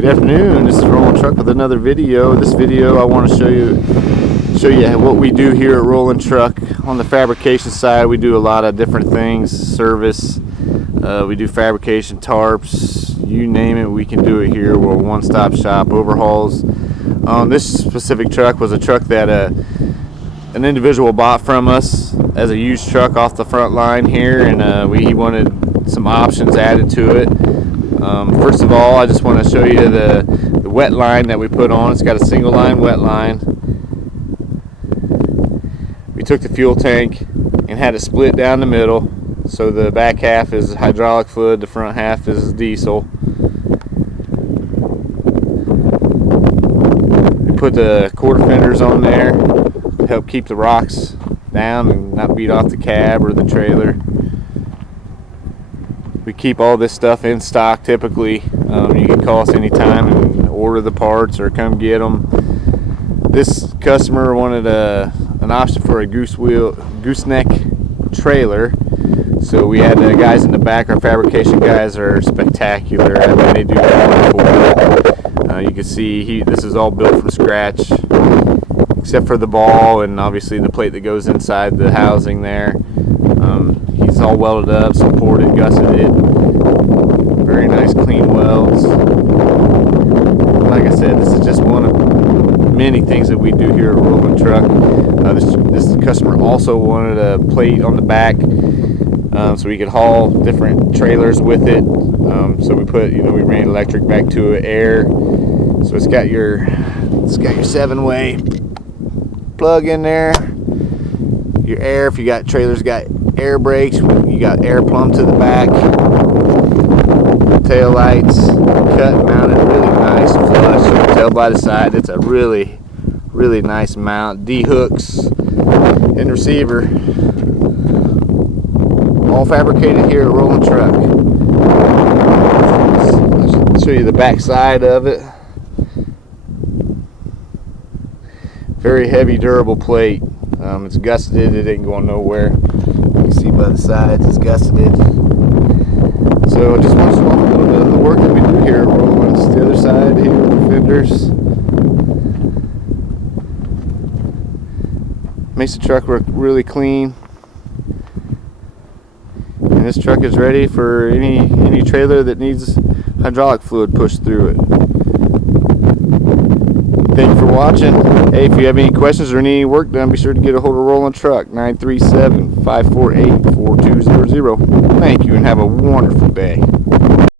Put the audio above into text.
Good afternoon. This is Rowland Truck with another video. This video I want to show you what we do here at Rowland Truck. On the fabrication side, we do a lot of different things. Service, we do fabrication, tarps, you name it, we can do it here. We're a one-stop shop. Overhauls. This specific truck was a truck that an individual bought from us as a used truck off the front line here, and he wanted some options added to it. First of all, I just want to show you the wet line that we put on. It's got a single line wet line. We took the fuel tank and had it split down the middle, so the back half is hydraulic fluid, the front half is diesel. We put the quarter fenders on there to help keep the rocks down and not beat off the cab or the trailer. We keep all this stuff in stock typically. You can call us anytime and order the parts or come get them. This customer wanted an option for a gooseneck trailer, so we had the guys in the back. Our fabrication guys are spectacular. I mean, they do wonderful work. You can see this is all built from scratch, except for the ball and obviously the plate that goes inside the housing there. He's all welded up, supported, gusseted. Very nice clean welds. Like I said, this is just one of many things that we do here at Rowland Truck. This customer also wanted a plate on the back so we could haul different trailers with it. So we put, we ran electric back to it, air. So it's got your 7-way plug in there. Your air, if you got trailers got air brakes, you got air plumb to the back. Tail lights cut, mounted really nice, flush. You can tell by the side it's a really nice mount. D hooks and receiver, all fabricated here at Rowland Truck. I'll show you the back side of it. Very heavy, durable plate. It's gusseted, it ain't going nowhere. You can see by the sides it's gusseted. So I just want to show off a little bit of the work that we do here at Rowlands. The other side here with the fenders. Makes the truck look really clean. And this truck is ready for any trailer that needs hydraulic fluid pushed through it. Thank you for watching. Hey, if you have any questions or any work done, be sure to get a hold of Rowland Truck, 937-548-4200. Thank you and have a wonderful day.